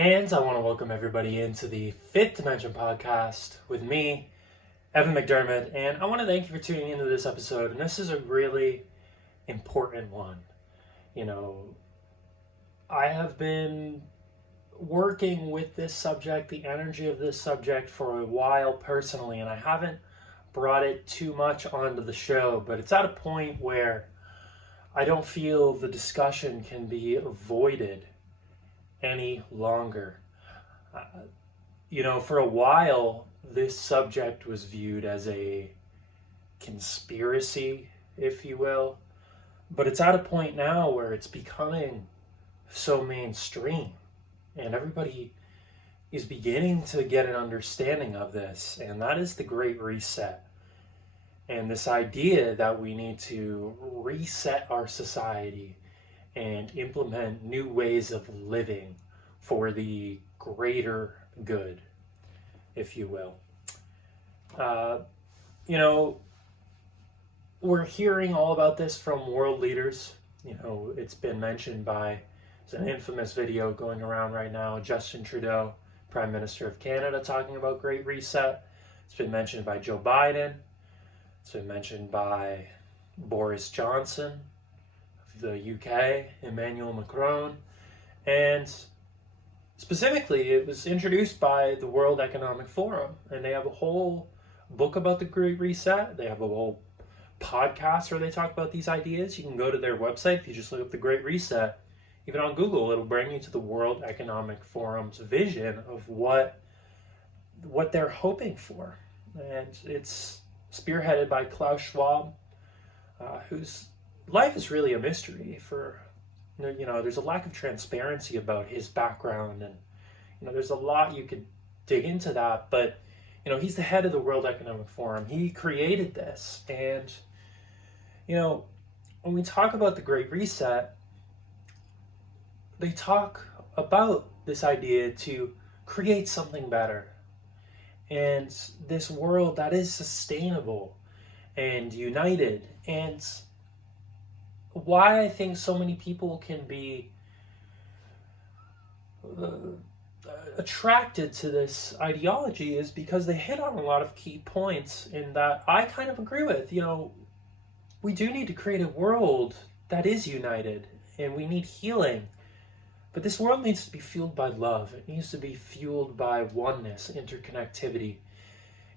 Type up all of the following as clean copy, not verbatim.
And I want to welcome everybody into the Fifth Dimension podcast with me, Evan McDermott. And I want to thank you for tuning into this episode. And this is a really important one. You know, I have been working with this subject, the energy of this subject, for a while personally, and I haven't brought it too much onto the show, but it's at a point where I don't feel the discussion can be avoided any longer. For a while, this subject was viewed as a conspiracy, if you will, but it's at a point now where it's becoming so mainstream, and everybody is beginning to get an understanding of this, and that is the Great Reset. And this idea that we need to reset our society and implement new ways of living for the greater good, if you will. We're hearing all about this from world leaders. It's been mentioned by, there's an infamous video going around right now, Justin Trudeau, Prime Minister of Canada, talking about Great Reset. It's been mentioned by Joe Biden. It's been mentioned by Boris Johnson, the UK, Emmanuel Macron, and specifically it was introduced by the World Economic Forum, and they have a whole book about the Great Reset. They have a whole podcast where they talk about these ideas. You can go to their website. If you just look up the Great Reset, even on Google, it'll bring you to the World Economic Forum's vision of what they're hoping for. And it's spearheaded by Klaus Schwab, whose life is really a mystery. There's a lack of transparency about his background, and there's a lot you could dig into that, but he's the head of the World Economic Forum. He created this, and when we talk about the Great Reset, they talk about this idea to create something better, and this world that is sustainable and united. And why I think so many people can be attracted to this ideology is because they hit on a lot of key points in that I kind of agree with. We do need to create a world that is united, and we need healing. But this world needs to be fueled by love. It needs to be fueled by oneness, interconnectivity.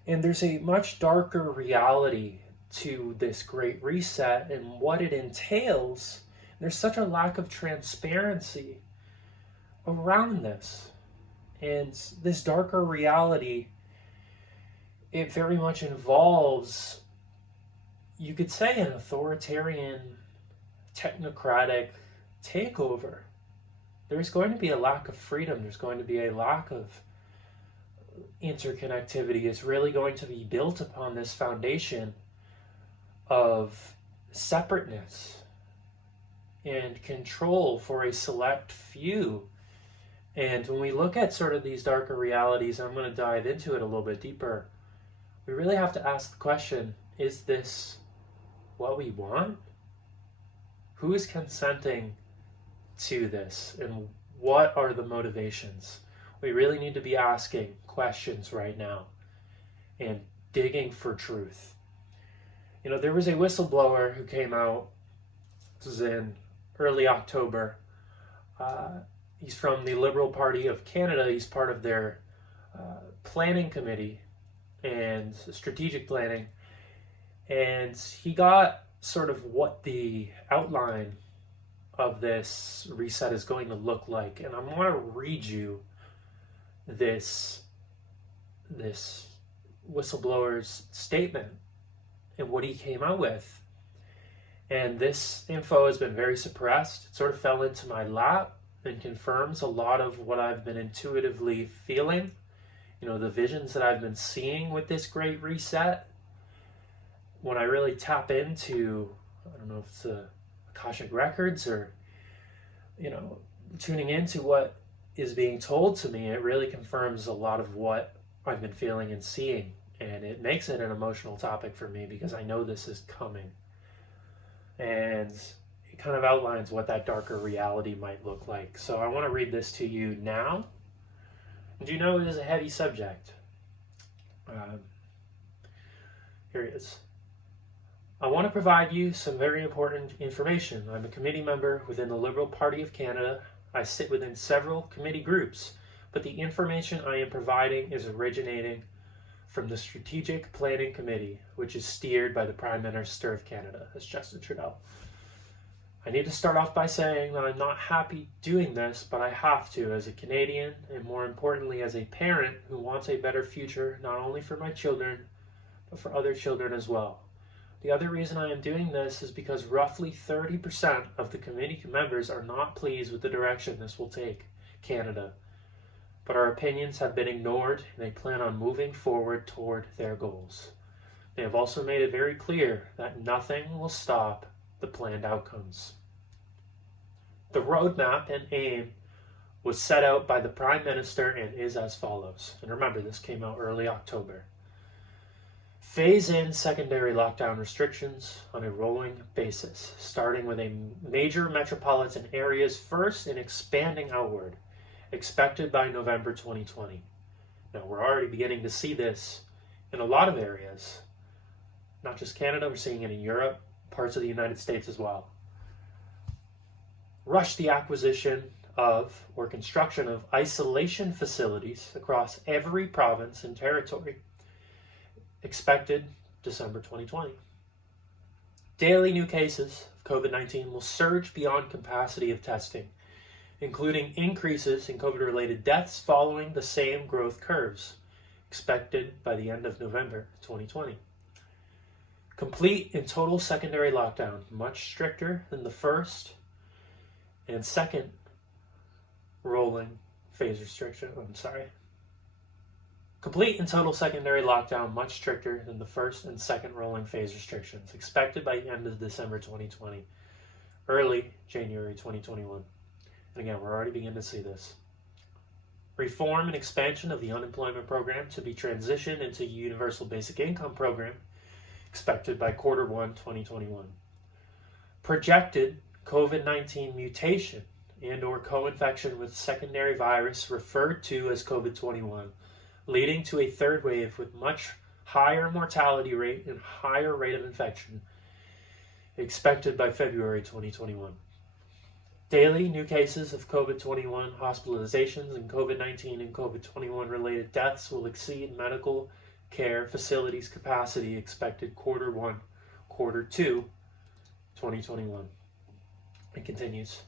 And there's a much darker reality to this Great Reset and what it entails. There's such a lack of transparency around this. And this darker reality, it very much involves, you could say, an authoritarian, technocratic takeover. There's going to be a lack of freedom. There's going to be a lack of interconnectivity. It's really going to be built upon this foundation of separateness and control for a select few. And when we look at sort of these darker realities, I'm going to dive into it a little bit deeper, we really have to ask the question, is this what we want? Who is consenting to this, and what are the motivations? We really need to be asking questions right now and digging for truth. There was a whistleblower who came out, this was in early October. He's from the Liberal Party of Canada. He's part of their planning committee and strategic planning. And he got sort of what the outline of this reset is going to look like. And I want to read you this whistleblower's statement and what he came out with. And this info has been very suppressed. It sort of fell into my lap and confirms a lot of what I've been intuitively feeling. The visions that I've been seeing with this Great Reset. When I really tap into, I don't know if it's Akashic Records or, tuning into what is being told to me, it really confirms a lot of what I've been feeling and seeing. And it makes it an emotional topic for me because I know this is coming. And it kind of outlines what that darker reality might look like. So I want to read this to you now, And you know it is a heavy subject. Here it is. I want to provide you some very important information. I'm a committee member within the Liberal Party of Canada. I sit within several committee groups, but the information I am providing is originating from the Strategic Planning Committee, which is steered by the Prime Minister of Canada, that's Justin Trudeau. I need to start off by saying that I'm not happy doing this, but I have to as a Canadian, and more importantly as a parent who wants a better future not only for my children, but for other children as well. The other reason I am doing this is because roughly 30% of the committee members are not pleased with the direction this will take Canada, but our opinions have been ignored and they plan on moving forward toward their goals. They have also made it very clear that nothing will stop the planned outcomes. The roadmap and aim was set out by the Prime Minister and is as follows. And remember, this came out early October. Phase in secondary lockdown restrictions on a rolling basis, starting with a major metropolitan areas first and expanding outward, expected by November 2020. Now, we're already beginning to see this in a lot of areas, not just Canada, we're seeing it in Europe, parts of the United States as well. Rush the acquisition of or construction of isolation facilities across every province and territory, expected December 2020. Daily new cases of COVID-19 will surge beyond capacity of testing, including increases in COVID-related deaths following the same growth curves, expected by the end of November 2020. Complete and total secondary lockdown, much stricter than the first and second rolling phase restriction. Complete and total secondary lockdown, much stricter than the first and second rolling phase restrictions, expected by the end of December 2020, early January 2021. And again, we're already beginning to see this. Reform and expansion of the unemployment program to be transitioned into a universal basic income program, expected by Q1 2021. Projected COVID-19 mutation and or co-infection with secondary virus referred to as COVID-21, leading to a third wave with much higher mortality rate and higher rate of infection, expected by February 2021. Daily new cases of COVID-21 hospitalizations and COVID-19 and COVID-21 related deaths will exceed medical care facilities capacity, expected Q1, Q2, 2021. It continues.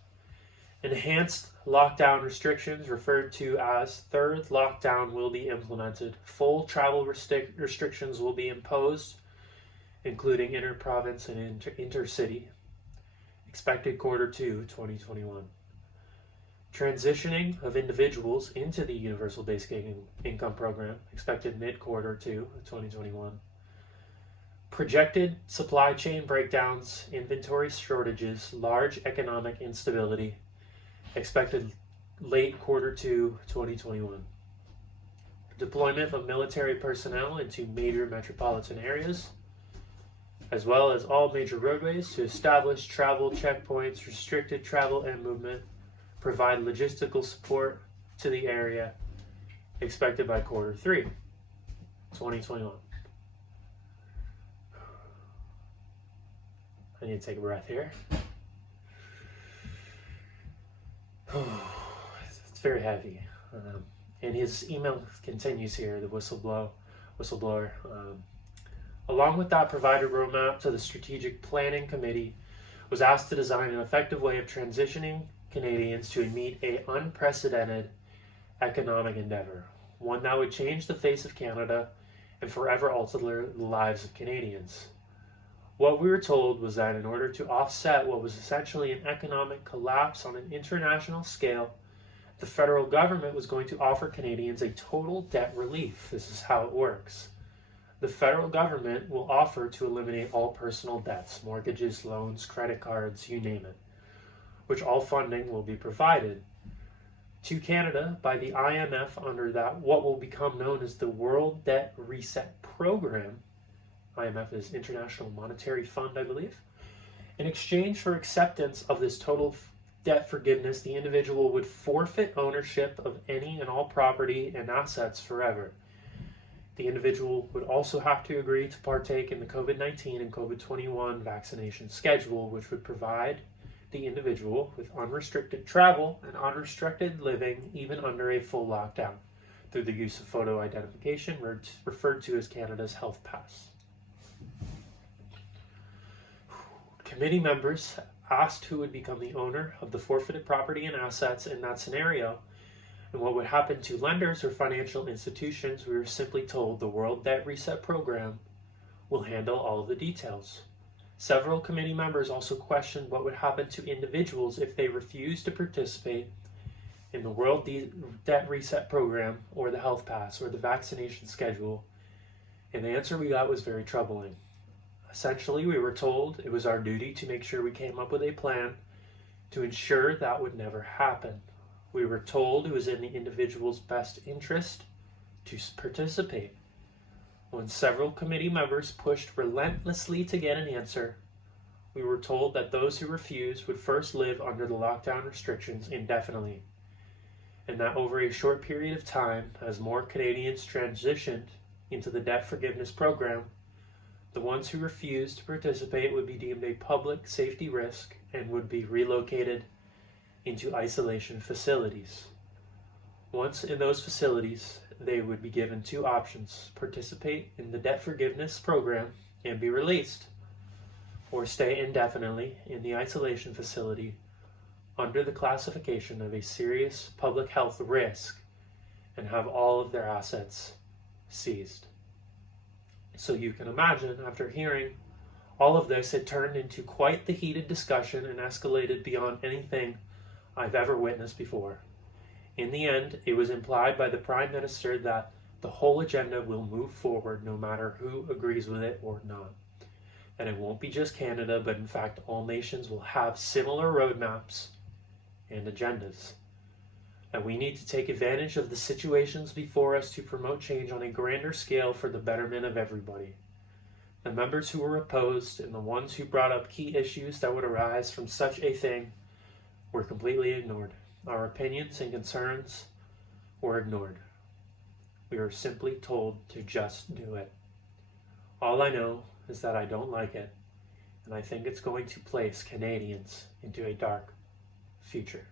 Enhanced lockdown restrictions, referred to as third lockdown, will be implemented. Full travel restrictions will be imposed, including inter-province and intercity, expected Q2 2021. Transitioning of individuals into the Universal Basic Income Program, expected mid-Q2 2021. Projected supply chain breakdowns, inventory shortages, large economic instability, expected late Q2 2021. Deployment of military personnel into major metropolitan areas, as well as all major roadways to establish travel checkpoints, restricted travel and movement, provide logistical support to the area, expected by Q3 2021. I need to take a breath here. It's very heavy. And his email continues here, the whistleblower. Along with that, provided roadmap to the Strategic Planning Committee, was asked to design an effective way of transitioning Canadians to meet an unprecedented economic endeavor, one that would change the face of Canada and forever alter the lives of Canadians. What we were told was that in order to offset what was essentially an economic collapse on an international scale, the federal government was going to offer Canadians a total debt relief. This is how it works. The federal government will offer to eliminate all personal debts, mortgages, loans, credit cards, you name it, which all funding will be provided to Canada by the IMF under that what will become known as the World Debt Reset Program. IMF is International Monetary Fund, I believe. In exchange for acceptance of this total debt forgiveness, the individual would forfeit ownership of any and all property and assets forever. The individual would also have to agree to partake in the COVID-19 and COVID-21 vaccination schedule, which would provide the individual with unrestricted travel and unrestricted living even under a full lockdown through the use of photo identification, referred to as Canada's Health Pass. Committee members asked who would become the owner of the forfeited property and assets in that scenario, and what would happen to lenders or financial institutions. We were simply told the World Debt Reset Program will handle all of the details. Several committee members also questioned what would happen to individuals if they refused to participate in the World Debt Reset Program or the Health Pass or the vaccination schedule, and the answer we got was very troubling. Essentially, we were told it was our duty to make sure we came up with a plan to ensure that would never happen. We were told it was in the individual's best interest to participate. When several committee members pushed relentlessly to get an answer, we were told that those who refused would first live under the lockdown restrictions indefinitely, and that over a short period of time, as more Canadians transitioned into the debt forgiveness program, the ones who refused to participate would be deemed a public safety risk and would be relocated into isolation facilities. Once in those facilities, they would be given two options: participate in the debt forgiveness program and be released, or stay indefinitely in the isolation facility under the classification of a serious public health risk and have all of their assets seized. So you can imagine, after hearing all of this, it turned into quite the heated discussion and escalated beyond anything I've ever witnessed before. In the end, it was implied by the Prime Minister that the whole agenda will move forward no matter who agrees with it or not. And it won't be just Canada, but in fact all nations will have similar roadmaps and agendas. And we need to take advantage of the situations before us to promote change on a grander scale for the betterment of everybody. The members who were opposed and the ones who brought up key issues that would arise from such a thing were completely ignored. Our opinions and concerns were ignored. We were simply told to just do it. All I know is that I don't like it, and I think it's going to place Canadians into a dark future.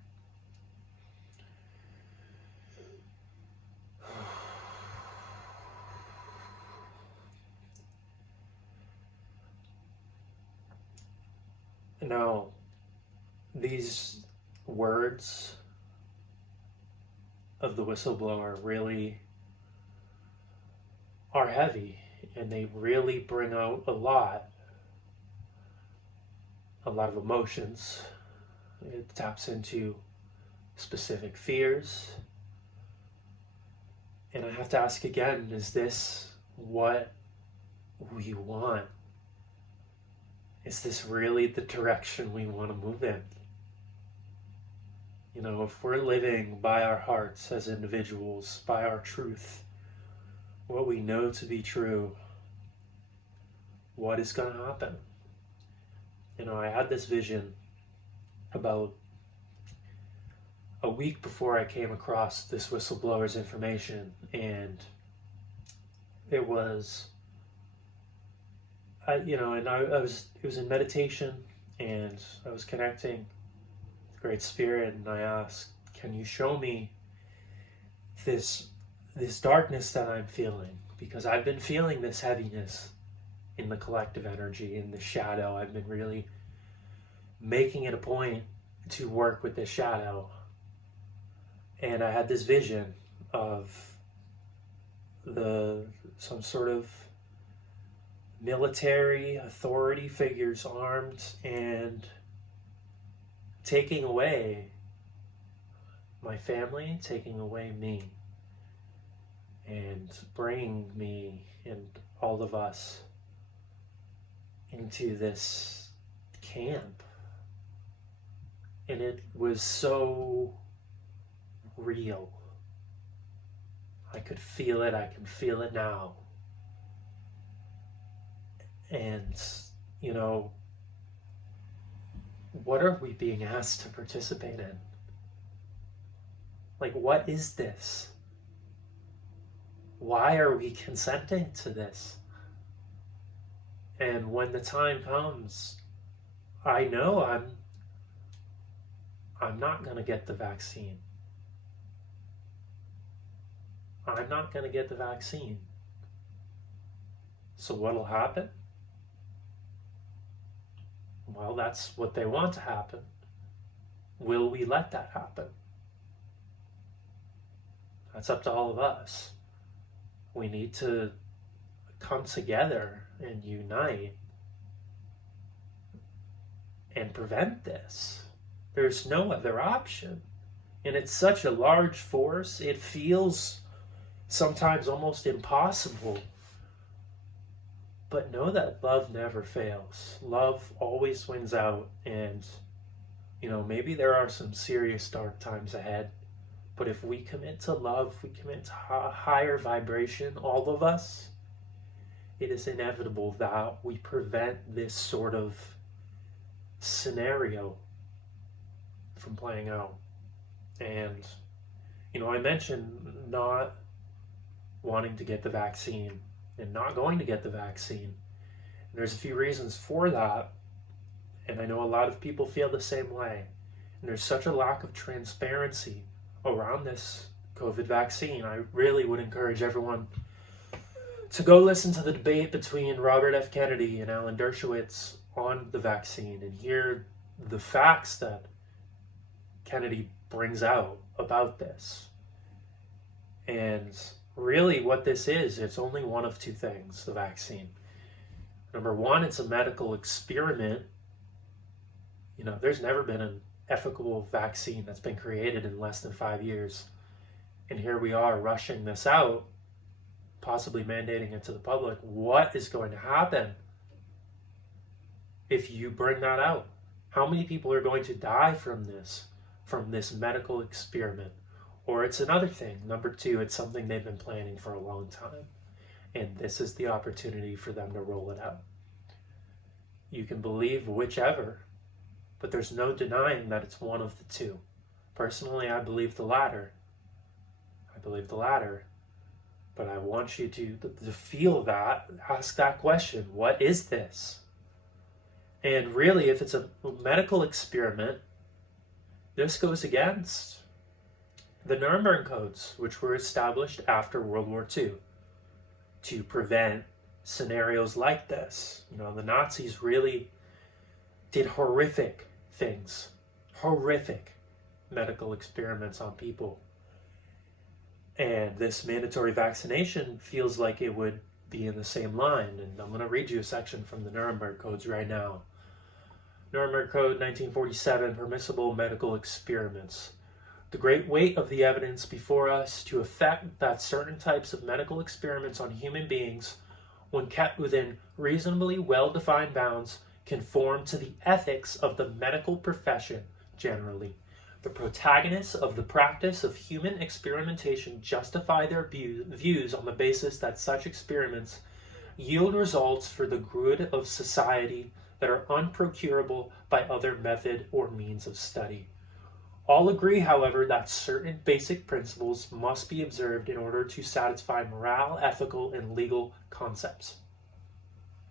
Now, these words of the whistleblower really are heavy, and they really bring out a lot of emotions. It taps into specific fears. And I have to ask again, is this what we want? Is this really the direction we want to move in? You know, if we're living by our hearts as individuals, by our truth, what we know to be true, what is going to happen? You know, I had this vision about a week before I came across this whistleblower's information, and it was, it was in meditation, and I was connecting with Great Spirit, and I asked, can you show me this darkness that I'm feeling? Because I've been feeling this heaviness in the collective energy, in the shadow. I've been really making it a point to work with the shadow. And I had this vision of some sort of military authority figures armed and taking away my family, taking away me, and bringing me and all of us into this camp. And it was so real. I could feel it. I can feel it now. And, you know, what are we being asked to participate in? Like, what is this? Why are we consenting to this? And when the time comes, I know I'm not going to get the vaccine. I'm not going to get the vaccine. So what'll happen? Well, that's what they want to happen. Will we let that happen? That's up to all of us. We need to come together and unite and prevent this. There's no other option. And it's such a large force, it feels sometimes almost impossible. But know that love never fails. Love always wins out. And, maybe there are some serious dark times ahead. But if we commit to love, we commit to higher vibration, all of us, it is inevitable that we prevent this sort of scenario from playing out. And, I mentioned not wanting to get the vaccine and not going to get the vaccine. And there's a few reasons for that. And I know a lot of people feel the same way. And there's such a lack of transparency around this COVID vaccine. I really would encourage everyone to go listen to the debate between Robert F. Kennedy and Alan Dershowitz on the vaccine and hear the facts that Kennedy brings out about this. And really what this is, it's only one of two things, the vaccine. Number one, it's a medical experiment. There's never been an ethical vaccine that's been created in less than 5 years. And here we are rushing this out, possibly mandating it to the public. What is going to happen if you bring that out? How many people are going to die from this medical experiment? Or it's another thing. Number two, it's something they've been planning for a long time. And this is the opportunity for them to roll it out. You can believe whichever, but there's no denying that it's one of the two. Personally, I believe the latter. But I want you to feel that, ask that question. What is this? And really, if it's a medical experiment, this goes against the Nuremberg Codes, which were established after World War II to prevent scenarios like this. The Nazis really did horrific things, horrific medical experiments on people. And this mandatory vaccination feels like it would be in the same line. And I'm going to read you a section from the Nuremberg Codes right now. Nuremberg Code 1947, permissible medical experiments. The great weight of the evidence before us to effect that certain types of medical experiments on human beings, when kept within reasonably well-defined bounds, conform to the ethics of the medical profession generally. The protagonists of the practice of human experimentation justify their views on the basis that such experiments yield results for the good of society that are unprocurable by other method or means of study. All agree, however, that certain basic principles must be observed in order to satisfy moral, ethical, and legal concepts.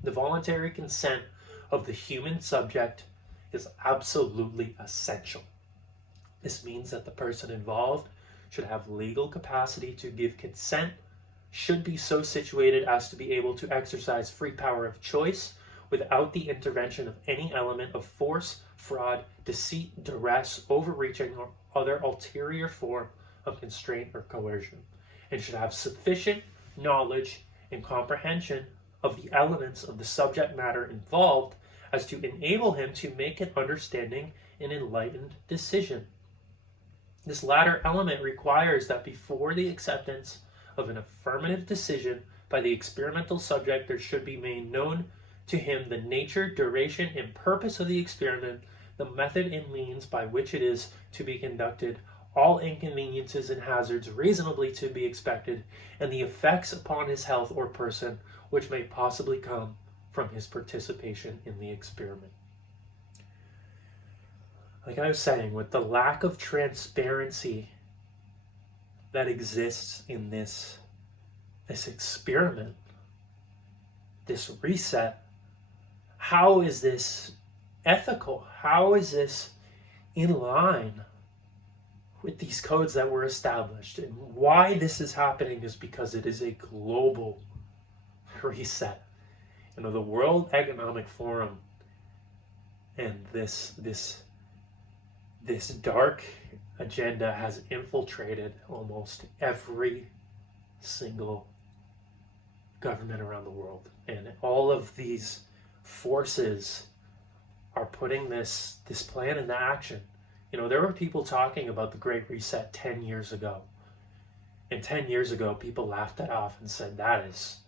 The voluntary consent of the human subject is absolutely essential. This means that the person involved should have legal capacity to give consent, should be so situated as to be able to exercise free power of choice without the intervention of any element of force, fraud, deceit, duress, overreaching, or other ulterior form of constraint or coercion, and should have sufficient knowledge and comprehension of the elements of the subject matter involved as to enable him to make an understanding and enlightened decision. This latter element requires that before the acceptance of an affirmative decision by the experimental subject, there should be made known to him the nature, duration, and purpose of the experiment, the method and means by which it is to be conducted, all inconveniences and hazards reasonably to be expected, and the effects upon his health or person which may possibly come from his participation in the experiment. like I was saying, with the lack of transparency that exists in this experiment, this reset, how is this ethical? How is this in line with these codes that were established? And why this is happening is because it is a global reset. You know, the World Economic Forum and this dark agenda has infiltrated almost every single government around the world. And all of these forces are putting this plan into action. You know, there were people talking about the Great Reset 10 years ago. And 10 years ago, people laughed that off and said, it's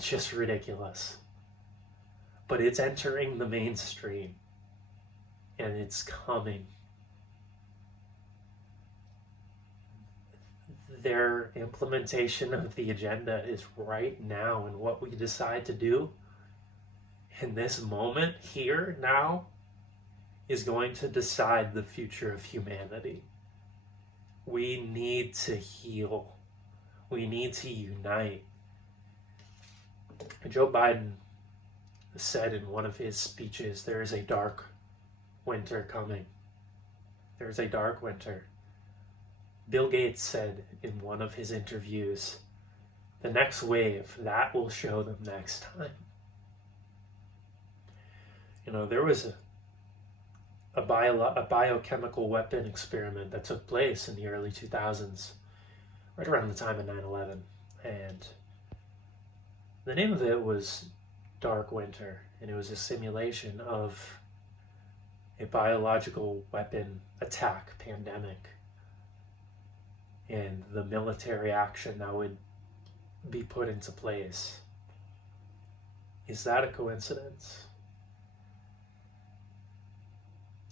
just ridiculous. But it's entering the mainstream. And it's coming. Their implementation of the agenda is right now, and what we decide to do in this moment, here, now, is going to decide the future of humanity. We need to heal. We need to unite. Joe Biden said in one of his speeches, there is a dark winter coming. There is a dark winter. Bill Gates said in one of his interviews, the next wave, that will show them next time. You know, there was a biochemical weapon experiment that took place in the early 2000s, right around the time of 9/11. And the name of it was Dark Winter, and it was a simulation of a biological weapon attack pandemic and the military action that would be put into place. Is that a coincidence?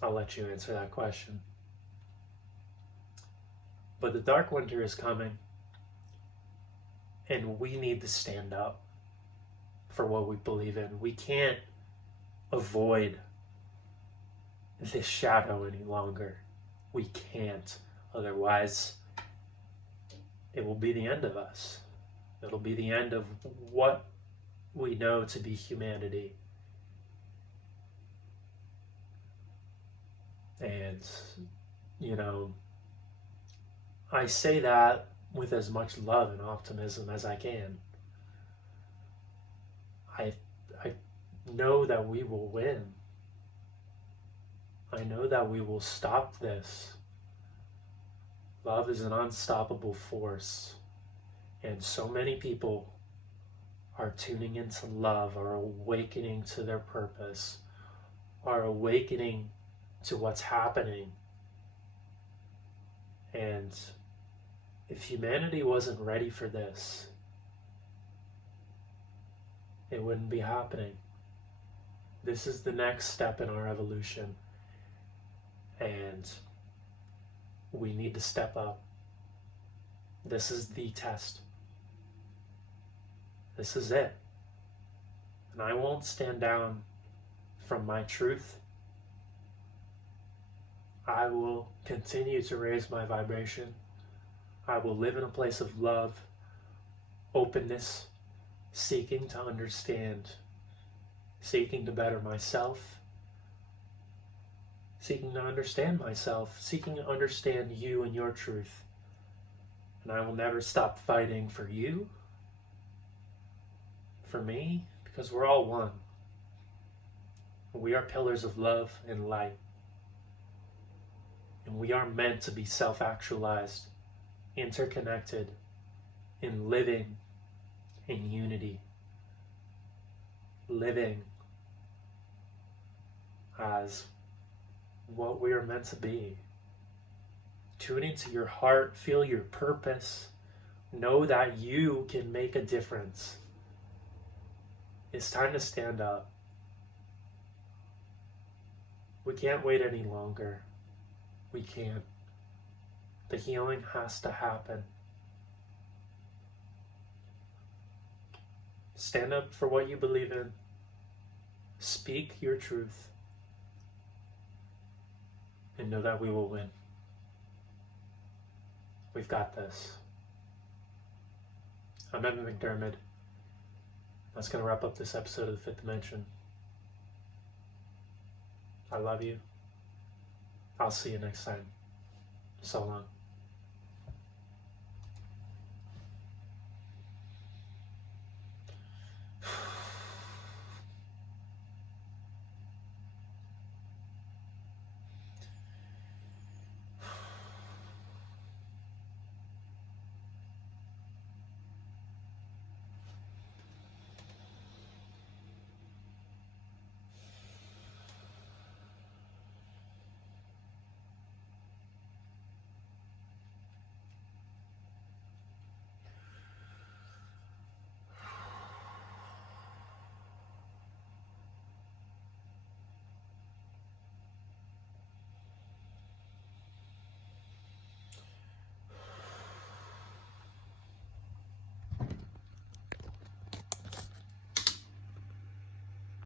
I'll let you answer that question. But the dark winter is coming, and we need to stand up for what we believe in. We can't avoid this shadow any longer. We can't. Otherwise, it will be the end of us. It'll be the end of what we know to be humanity. And, you know, I say that with as much love and optimism as I can. I know that we will win. I know that we will stop this. Love is an unstoppable force. And so many people are tuning into love, are awakening to their purpose, are awakening to what's happening. And if humanity wasn't ready for this, it wouldn't be happening. This is the next step in our evolution. And we need to step up. This is the test. This is it. And I won't stand down from my truth. I will continue to raise my vibration. I will live in a place of love, openness, seeking to understand, seeking to better myself, seeking to understand myself, seeking to understand you and your truth. And I will never stop fighting for you, for me, because we're all one. We are pillars of love and light. And we are meant to be self-actualized, interconnected, in living in unity, living as what we are meant to be. Tune into your heart, feel your purpose, know that you can make a difference. It's time to stand up. We can't wait any longer. We can't. The healing has to happen. Stand up for what you believe in. Speak your truth. and know that we will win. We've got this. I'm Evan McDermott. That's going to wrap up this episode of The Fifth Dimension. I love you. I'll see you next time. So long.